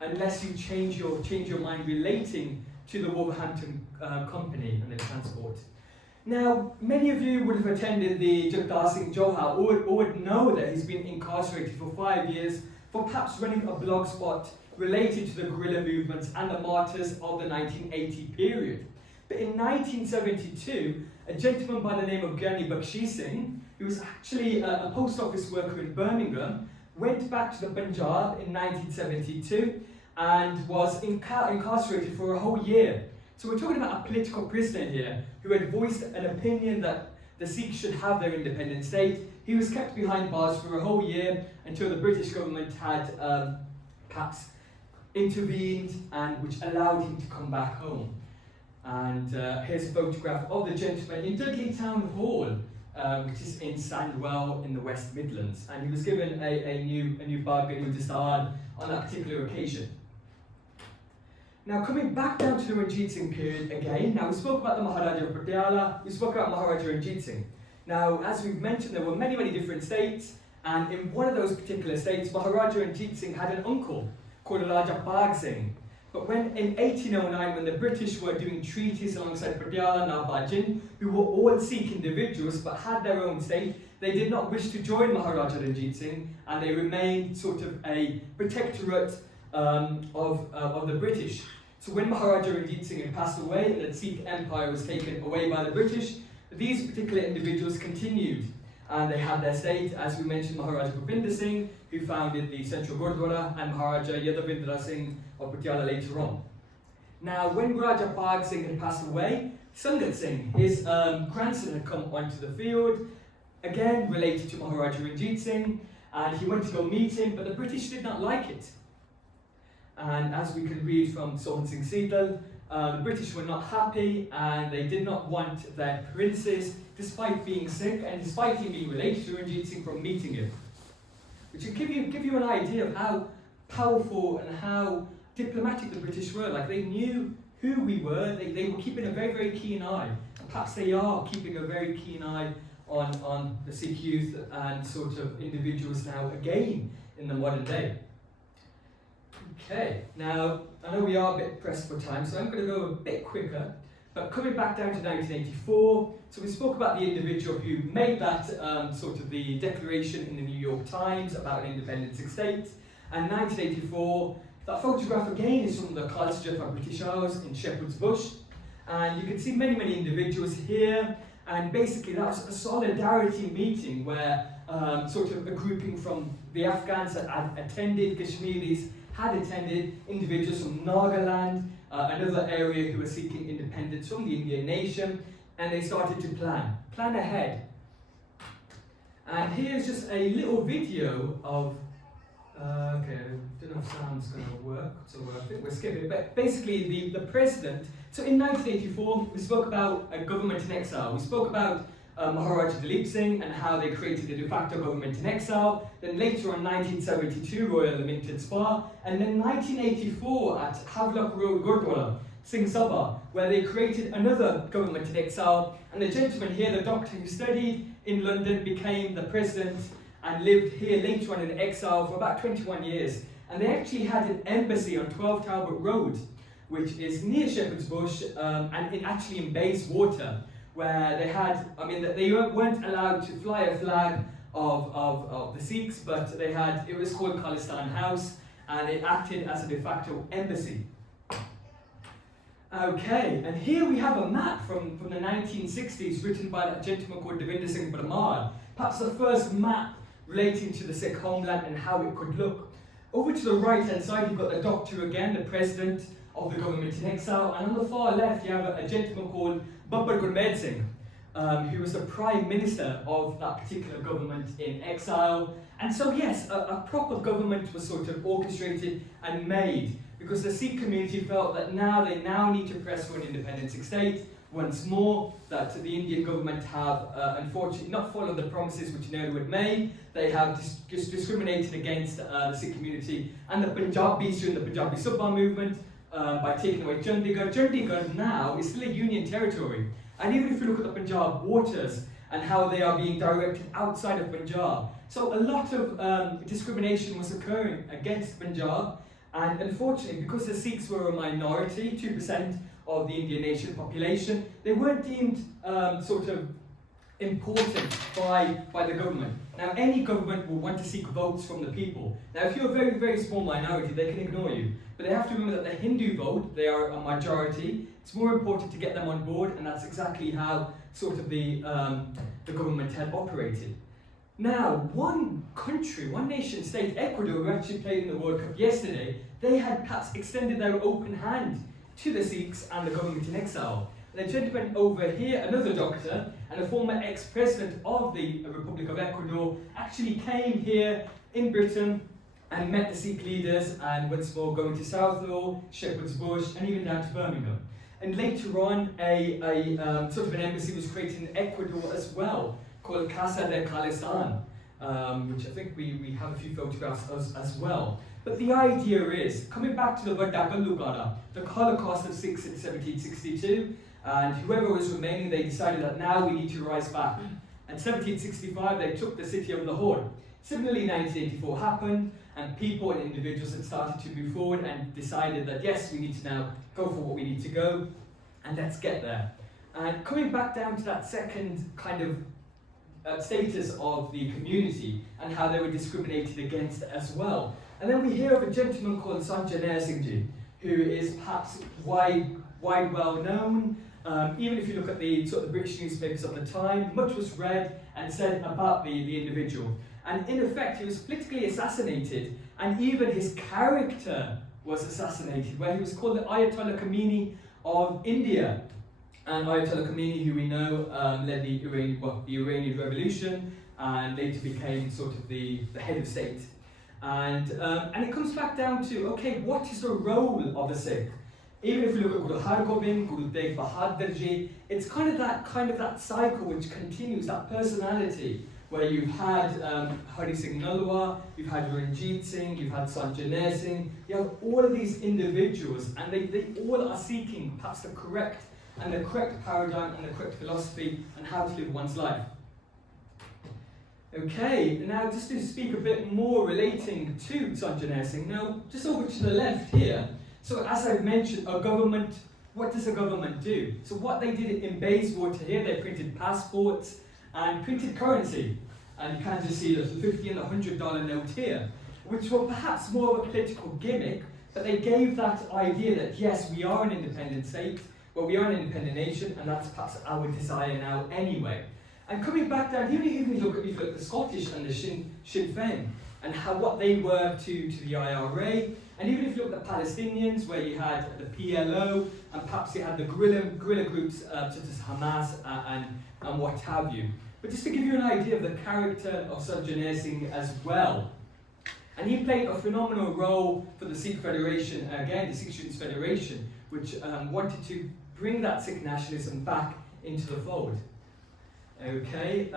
unless you change your mind relating to the Wolverhampton company and the transport. Now, many of you would have attended the Jagtar Singh Johar or would know that he's been incarcerated for 5 years for perhaps running a blog spot related to the guerrilla movements and the martyrs of the 1980 period. But in 1972, a gentleman by the name of Gyani Bakshi Singh, He was actually a post office worker in Birmingham, went back to the Punjab in 1972 and was incarcerated for a whole year. So we're talking about a political prisoner here who had voiced an opinion that the Sikhs should have their independent state. He was kept behind bars for a whole year until the British government had perhaps intervened and which allowed him to come back home. And here's a photograph of the gentleman in Dudley Town Hall, which is in Sandwell in the West Midlands. And he was given a new bug, a new disard on that particular occasion. Now coming back down to the Ranjit Singh period again, now we spoke about the Maharaja of Patiala, we spoke about Maharaja Ranjit Singh. Now as we've mentioned, there were many different states, and in one of those particular states, Maharaja Ranjit Singh had an uncle called Raja Bhag Singh. But when in 1809, when the British were doing treaties alongside Patiala and Nabajin, who were all Sikh individuals but had their own state, they did not wish to join Maharaja Ranjit Singh, and they remained sort of a protectorate of the British. So when Maharaja Ranjit Singh had passed away and the Sikh Empire was taken away by the British, these particular individuals continued, and they had their state, as we mentioned, Maharaja Gobind Singh, who founded the Central Gurdwara, and Maharaja Yadavindra Singh of Patiala later on. Now, when Raja Bhag Singh had passed away, Sangat Singh, his grandson, had come onto the field, again related to Maharaja Ranjit Singh, and he went to go meet him, but the British did not like it. And as we can read from Sohan Singh Seetal, the British were not happy, and they did not want their princes, despite being Sikh and despite him being related to Ranjit Singh, from meeting him. Which should give you an idea of how powerful and how diplomatic the British were. Like, they knew who we were, they were keeping a very keen eye. And perhaps they are keeping a very keen eye on the Sikh youth and sort of individuals now again in the modern day. Okay, now I know we are a bit pressed for time, so I'm going to go a bit quicker. But coming back down to 1984, so we spoke about the individual who made that sort of the declaration in the New York Times about an independent Sikh state. And 1984, that photograph again is from the College of Britishers in Shepherd's Bush. And you can see many individuals here. And basically that was a solidarity meeting where sort of a grouping from the Afghans that had attended, Kashmiris had attended, individuals from Nagaland, another area who were seeking independence from the Indian nation, and they started to plan ahead. And here's just a little video of, okay, I don't know if sound's going to work, so I think we'll skip it, but basically the president, so in 1984, we spoke about a government in exile. We spoke about Maharaja Dalip Singh and how they created a de facto government in exile. Then later on, 1972, Royal Lamented Spa. And then 1984 at Havelock Road Gurdwara, Singh Sabha, where they created another government in exile. And the gentleman here, the doctor who studied in London, became the president and lived here later on in exile for about 21 years. And they actually had an embassy on 12 Talbot Road, which is near Shepherd's Bush, and actually in Bayswater, where they had, they weren't allowed to fly a flag of the Sikhs, but they had, it was called Khalistan House, and it acted as a de facto embassy. Okay, and here we have a map from the 1960s written by a gentleman called Devinder Singh Parmar, perhaps the first map relating to the Sikh homeland and how it could look. Over to the right hand side, you've got the doctor again, the president of the government in exile, and on the far left you have a gentleman called Babbar Gurmeet Singh, who was the prime minister of that particular government in exile. And so yes, a proper government was sort of orchestrated and made, because the Sikh community felt that they now need to press for an independent Sikh state once more, that the Indian government have unfortunately not followed the promises which Nehru had made. They have discriminated against the Sikh community and the Punjabis during the Punjabi Subha movement, by taking away Chandigarh. Chandigarh now is still a union territory. And even if you look at the Punjab waters and how they are being directed outside of Punjab. So a lot of discrimination was occurring against Punjab. And unfortunately, because the Sikhs were a minority, 2% of the Indian nation population, they weren't deemed sort of important by the government. Now, any government will want to seek votes from the people. Now, if you're a very, very small minority, they can ignore you. But they have to remember that the Hindu vote, they are a majority. It's more important to get them on board, and that's exactly how sort of the government had operated. Now, one country, one nation state, Ecuador, who actually played in the World Cup yesterday, they had perhaps extended their open hand to the Sikhs and the government in exile. The gentleman over here, another doctor, and a former ex-president of the Republic of Ecuador, actually came here in Britain and met the Sikh leaders, and once more going to Southall, Shepherd's Bush, and even down to Birmingham. And later on, a sort of an embassy was created in Ecuador as well, called Casa de Calisán, which I think we have a few photographs as well. But the idea is, coming back to the Vaddagalugara, the Holocaust of Sikhs in 1762, and whoever was remaining, they decided that now we need to rise back. In 1765, they took the city of Lahore. Similarly, 1984 happened, and people and individuals had started to move forward and decided that yes, we need to now go for what we need to go, and let's get there. And coming back down to that second kind of status of the community and how they were discriminated against as well. And then we hear of a gentleman called Sanjay Singh, who is perhaps wide well known. Even if you look at the sort of British newspapers of the time, much was read and said about the individual. And in effect, he was politically assassinated, and even his character was assassinated, where he was called the Ayatollah Khomeini of India. And Ayatollah Khomeini, who we know led the Iranian Revolution and later became sort of the head of state. And it comes back down to, okay, what is the role of the Sikh? Even if you look at Guru Har Gobind, Guru Tegh Bahadur Ji, it's kind of that cycle which continues, that personality, where you've had Hari Singh Nalwa, you've had Ranjit Singh, you've had Sanjay Singh, you have all of these individuals, and they all are seeking perhaps the correct paradigm and the correct philosophy and how to live one's life. Okay, now just to speak a bit more relating to Sanjay Singh, now just over to the left here. So as I've mentioned, a government, what does a government do? So what they did in Bayswater here, they printed passports and printed currency. And you can just see the $50 and the $100 note here, which were perhaps more of a political gimmick, but they gave that idea that yes, we are an independent state, well, we are an independent nation, and that's perhaps our desire now anyway. And coming back down, even if you look at the Scottish and the Sinn Féin, and what they were to the IRA, and even if you look at the Palestinians, where you had the PLO, and perhaps you had the guerrilla groups such as Hamas and what have you. But just to give you an idea of the character of Sanjay Singh as well. And he played a phenomenal role for the Sikh Federation, again, the Sikh Students Federation, which wanted to bring that Sikh nationalism back into the fold. Okay,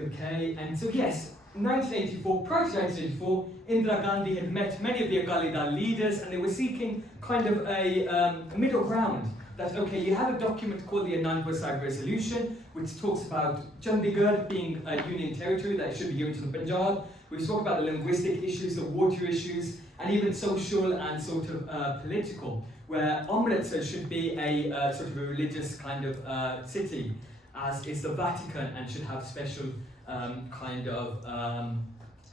okay, and so yes, 1984, prior to 1984, Indira Gandhi had met many of the Akali Dal leaders, and they were seeking kind of a middle ground. That, okay, you have a document called the Anandpur Sahib Resolution, which talks about Chandigarh being a union territory that should be given to the Punjab. We talk about the linguistic issues, the water issues, and even social and sort of political, where Amritsar should be a sort of a religious kind of city, as is the Vatican, and should have special kind of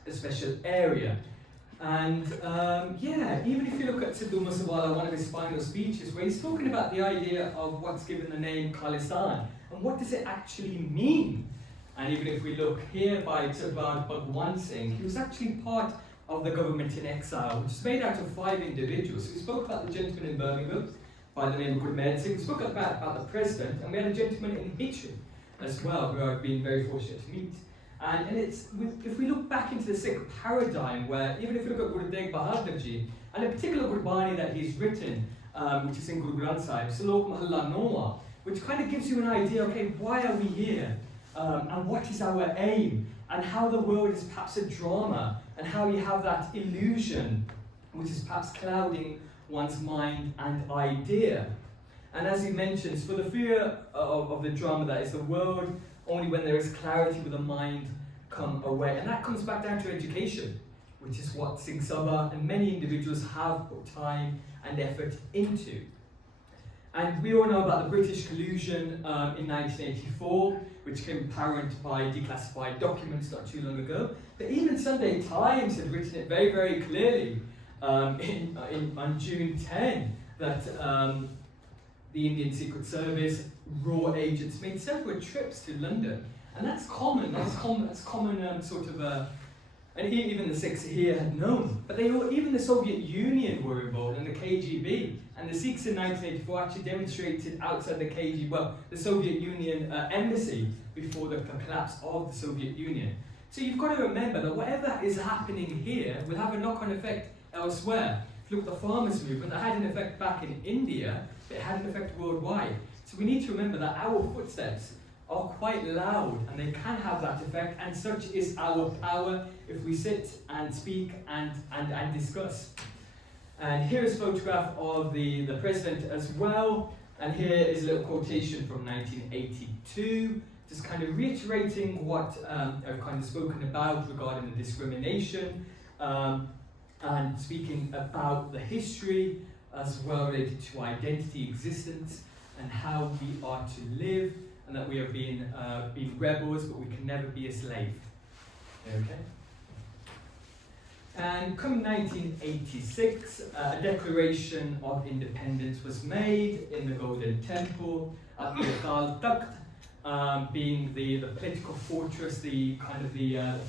a special area. And yeah, even if you look at Sidhu Moosewala, one of his final speeches, where he's talking about the idea of what's given the name Khalistan, and what does it actually mean? And even if we look here by Sardar Bhagwan Singh, he was actually part of the government in exile, which is made out of 5 individuals. So we spoke about the gentleman in Birmingham by the name of Gurmeet Singh, we spoke about the president, and we had a gentleman in Hitchin as well, who I've been very fortunate to meet. And it's, if we look back into the Sikh paradigm, where even if you look at Guru Tegh Bahadur Ji, and a particular Gurbani that he's written, which is in Guru Granth Sahib, Salok Mahalla Noma, which kind of gives you an idea, okay, why are we here? And what is our aim? And how the world is perhaps a drama, and how you have that illusion, which is perhaps clouding one's mind and idea. And as he mentions, for the fear of the drama that is the world, only when there is clarity will the mind come away. And that comes back down to education, which is what Singh Sabha and many individuals have put time and effort into. And we all know about the British collusion in 1984, which became apparent by declassified documents not too long ago. But even Sunday Times had written it very, very clearly on June 10 that the Indian Secret Service raw agents made several trips to London. And that's common, sort of and even the Sikhs here had known. But even the Soviet Union were involved, and the KGB. And the Sikhs in 1984 actually demonstrated outside the KGB, well, the Soviet Union embassy before the collapse of the Soviet Union. So you've got to remember that whatever is happening here will have a knock-on effect elsewhere. If you look at the farmers' movement, that had an effect back in India, but it had an effect worldwide. So we need to remember that our footsteps are quite loud, and they can have that effect, and such is our power if we sit and speak and discuss. And here is a photograph of the president as well, and here is a little quotation from 1982, just kind of reiterating what I've kind of spoken about regarding the discrimination, and speaking about the history as well related to identity, existence, and how we are to live, and that we have been rebels, but we can never be a slave. Okay? And come 1986, a declaration of independence was made in the Golden Temple at the Akal Takht, being the political fortress, the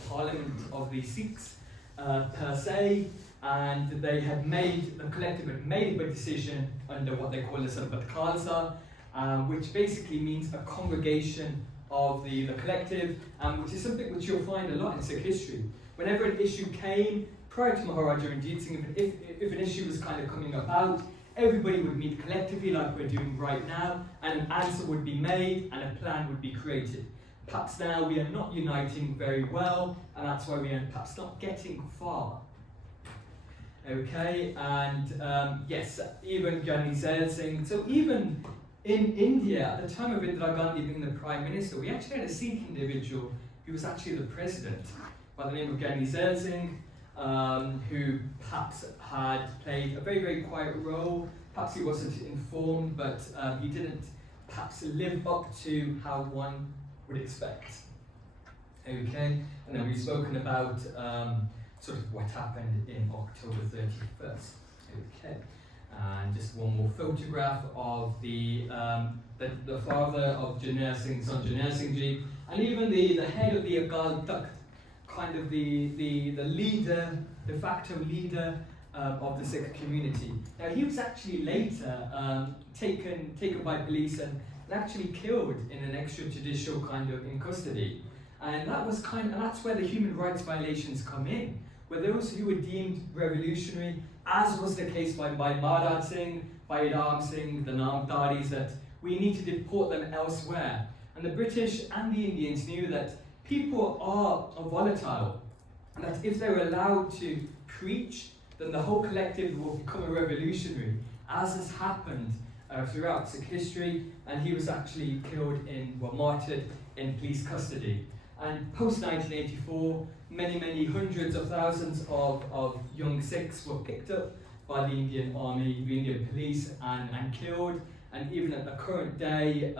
parliament of the Sikhs per se. And they had the collective had made a decision under what they call the Sarbat Khalsa, which basically means a congregation of the collective, which is something which you'll find a lot in Sikh history. Whenever an issue came, prior to Maharaja Ranjit Singh, if an issue was kind of coming about, everybody would meet collectively like we're doing right now, and an answer would be made and a plan would be created. Perhaps now we are not uniting very well, and that's why we are perhaps not getting far. Okay, and yes, even Gandhi Singh. So even in India, at the time of Indira Gandhi being the Prime Minister, we actually had a Sikh individual who was actually the President by the name of Gandhi Singh, who perhaps had played a very, very quiet role. Perhaps he wasn't informed, but he didn't perhaps live up to how one would expect. Okay, and then we've spoken about sort of what happened in October 31st. Okay, and just one more photograph of the father of Janer Singh, son Janer Singh Ji, and even the head of the Akal Takht, kind of the leader, de facto leader of the Sikh community. Now he was actually later taken by police and actually killed in an extrajudicial kind of in custody. And that's where the human rights violations come in, where those who were deemed revolutionary, as was the case by Maharaj Singh, by Ram Singh, the Namdharis, that we need to deport them elsewhere. And the British and the Indians knew that people are volatile, and that if they're allowed to preach, then the whole collective will become a revolutionary, as has happened throughout Sikh history, and he was actually killed martyred in police custody. And post-1984, many hundreds of thousands of young Sikhs were picked up by the Indian army, the Indian police, and killed. And even at the current day,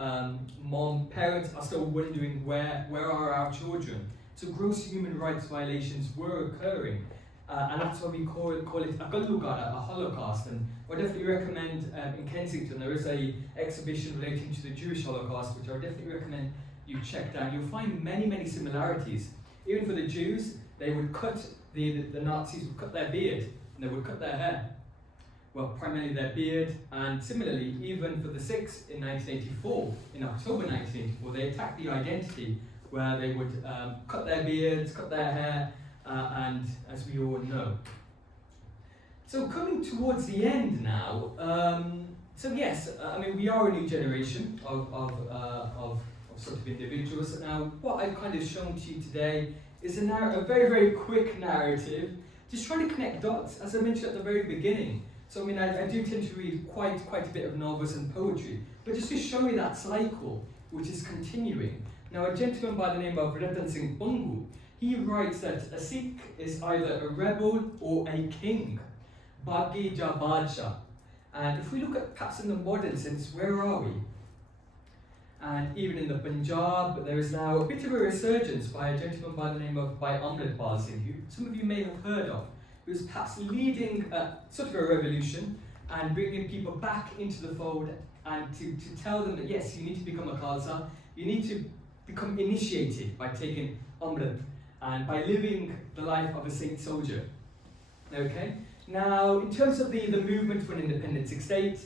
parents are still wondering where are our children. So gross human rights violations were occurring. And that's why we call it a Gallugara, a Holocaust. And I definitely recommend in Kensington, there is a exhibition relating to the Jewish Holocaust, which I would definitely recommend you check down. You'll find many similarities. Even for the Jews, they would the Nazis would cut their beard, and they would cut their hair. Well, primarily their beard, and similarly, even for the Sikhs in 1984, in October 1984, they attacked the identity, where they would cut their beards, cut their hair, and as we all know. So coming towards the end now, so yes, I mean, we are a new generation of sort of individuals. Now, what I've kind of shown to you today is a very quick narrative, just trying to connect dots, as I mentioned at the very beginning. So I mean, I do tend to read quite a bit of novels and poetry, but just to show you that cycle, which is continuing. Now, a gentleman by the name of Ratan Singh Bungu, he writes that a Sikh is either a rebel or a king, Bagi ja Badshah. And if we look at perhaps in the modern sense, where are we? And even in the Punjab, there is now a bit of a resurgence by a gentleman by the name of Amritpal Singh, who some of you may have heard of, who's perhaps leading sort of a revolution and bringing people back into the fold and to tell them that yes, you need to become a Khalsa, you need to become initiated by taking Amrit and by living the life of a saint soldier. Okay? Now, in terms of the movement for an independent Sikh state,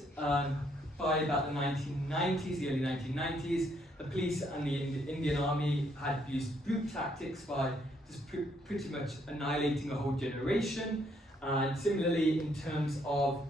by about the 1990s, the early 1990s, the police and the Indian army had used brute tactics by just pretty much annihilating a whole generation. And similarly, in terms of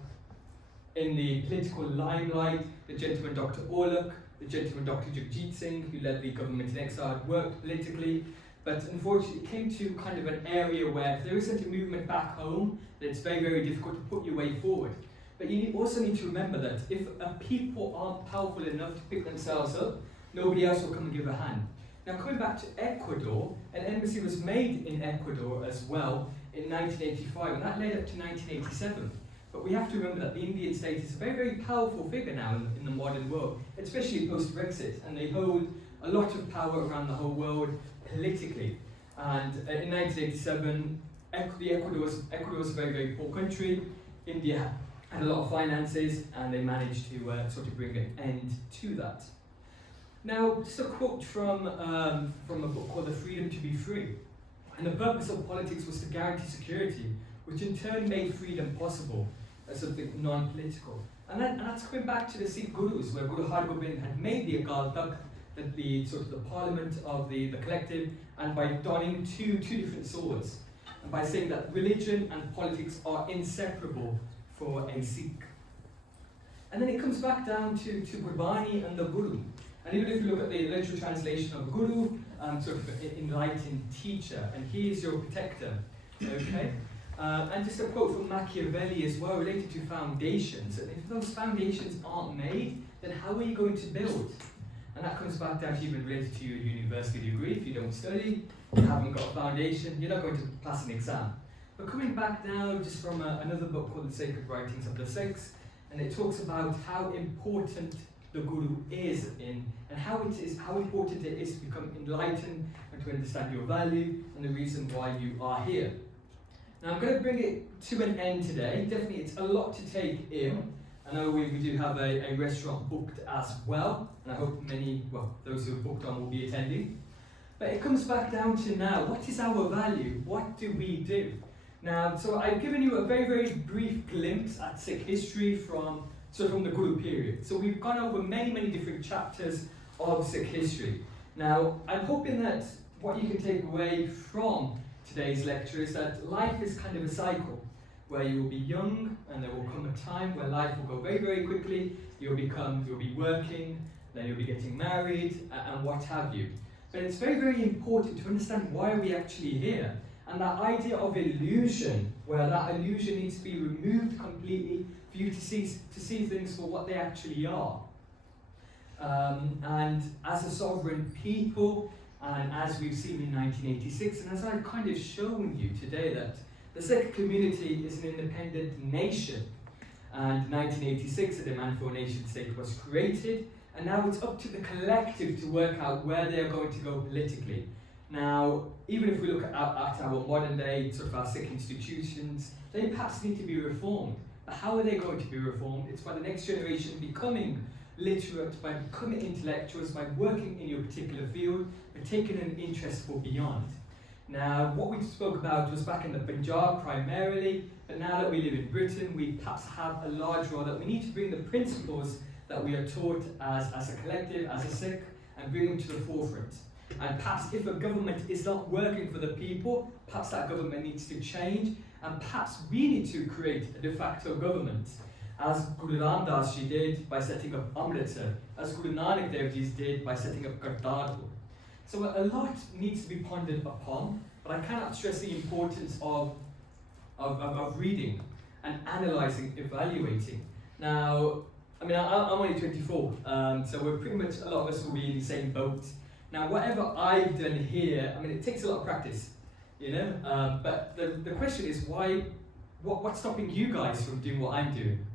in the political limelight, the gentleman Dr. Orluk, the gentleman Dr. Jagjit Singh, who led the government in exile, had worked politically, but unfortunately it came to kind of an area where if there isn't a movement back home, then it's very, very difficult to put your way forward. But you also need to remember that if a people aren't powerful enough to pick themselves up, nobody else will come and give a hand. Now, coming back to Ecuador, an embassy was made in Ecuador as well in 1985, and that led up to 1987. But we have to remember that the Indian state is a very, very powerful figure now in the modern world, especially post-Brexit, and they hold a lot of power around the whole world politically. And in 1987, Ecuador was a very, very poor country. India had a lot of finances, and they managed to sort of bring an end to that. Now, just a quote from a book called The Freedom to be Free. And the purpose of politics was to guarantee security, which in turn made freedom possible as something non-political. And that's coming back to the Sikh Gurus, where Guru Har Gobind had made the Akal Takht, the sort of the parliament of the collective, and by donning two different swords, and by saying that religion and politics are inseparable for a Sikh. And then it comes back down to Gurbani and the Guru. And even if you look at the literal translation of Guru, sort of enlightened teacher, and he is your protector. Okay? And just a quote from Machiavelli as well, related to foundations. And if those foundations aren't made, then how are you going to build? And that comes back down to even related to your university degree. If you don't study, you haven't got a foundation, you're not going to pass an exam. But coming back now, just from another book called The Sacred Writings of the Sikhs, and it talks about how important the Guru is and how important it is to become enlightened and to understand your value and the reason why you are here. Now I'm going to bring it to an end today. Definitely it's a lot to take in. I know we do have a restaurant booked as well, and I hope those who have booked on will be attending. But it comes back down to now, what is our value? What do we do? Now, so I've given you a very, very brief glimpse at Sikh history from the Guru period. So we've gone over many, many different chapters of Sikh history. Now, I'm hoping that what you can take away from today's lecture is that life is kind of a cycle, where you will be young and there will come a time where life will go very, very quickly. You'll be working, then you'll be getting married, and what have you. But it's very, very important to understand why are we actually here. And that idea of illusion, where that illusion needs to be removed completely for you to see things for what they actually are. And as a sovereign people, and as we've seen in 1986, and as I've kind of shown you today, that the Sikh community is an independent nation. And 1986, a demand for a nation state was created, and now it's up to the collective to work out where they are going to go politically. Now, even if we look at our modern day, sort of our Sikh institutions, they perhaps need to be reformed. But how are they going to be reformed? It's by the next generation becoming literate, by becoming intellectuals, by working in your particular field, by taking an interest for beyond. Now, what we spoke about was back in the Punjab primarily, but now that we live in Britain, we perhaps have a large role that we need to bring the principles that we are taught as a collective, as a Sikh, and bring them to the forefront. And perhaps if a government is not working for the people, perhaps that government needs to change, and perhaps we need to create a de facto government, as Guru Ram Das Ji did by setting up Amritsar, as Guru Nanak Dev Ji did by setting up Kartarpur. So a lot needs to be pondered upon, but I cannot stress the importance of reading and analysing, evaluating. Now, I mean, I'm only 24, so we're pretty much, a lot of us will be in the same boat. Now, whatever I've done here, I mean, it takes a lot of practice, you know? But the question is, what's stopping you guys from doing what I'm doing?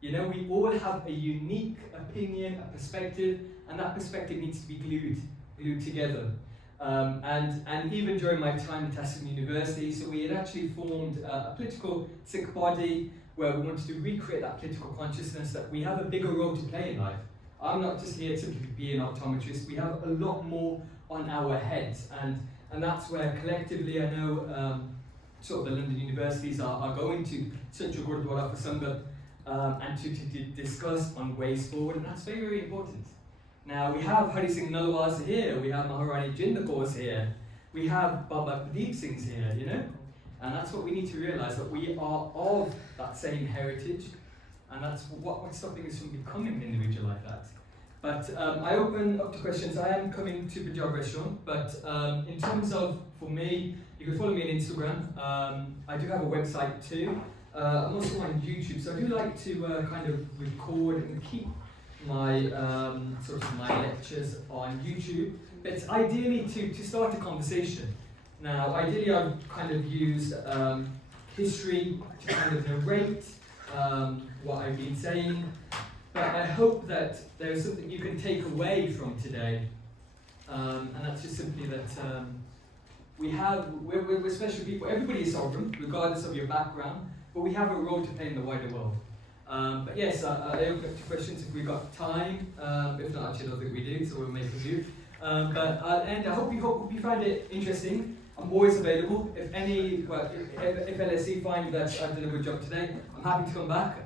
You know, we all have a unique opinion, a perspective, and that perspective needs to be glued together. And even during my time at Aston University, so we had actually formed a political Sikh body where we wanted to recreate that political consciousness that we have a bigger role to play in life. I'm not just here to be an optometrist, we have a lot more on our heads, and that's where collectively I know sort of the London universities are going to Central Gurdwara for Sangat and to discuss on ways forward, and that's very, very important. Now we have Hari Singh Nalwaz here, we have Maharani Jind Kaur's here, we have Baba Pradeep Singh's here, you know? And that's what we need to realise, that we are of that same heritage, and that's what's stopping us from becoming an individual like that. But I open up to questions. I am coming to Punjab restaurant, but in terms of, for me, you can follow me on Instagram. I do have a website too. I'm also on YouTube, so I do like to kind of record and keep my sort of my lectures on YouTube. But it's ideally to start a conversation. Now, ideally, I've kind of used history to kind of narrate what I've been saying. But I hope that there's something you can take away from today, and that's just simply that we're special people. Everybody is sovereign, regardless of your background, but we have a role to play in the wider world. But yes, I open up to questions if we've got time. If not, actually, I don't think we do, so we'll make a do. And I hope you find it interesting. I'm always available. If LSE find that I've done a good job today, I'm happy to come back.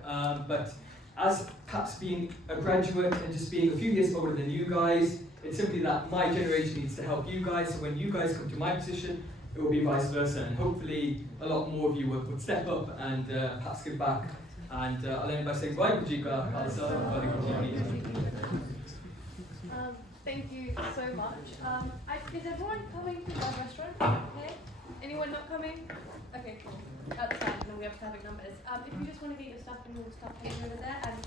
But as perhaps being a graduate and just being a few years older than you guys, it's simply that my generation needs to help you guys, so when you guys come to my position, it will be vice versa, and hopefully a lot more of you would step up and perhaps give back. And I'll end by saying bye, Kajika, Khalsa, thank you so much. Is everyone coming to my restaurant? Okay. Anyone not coming? Okay, cool. That's fine, then we have traffic numbers. If you just want to get your stuff and your stuff taken over there, and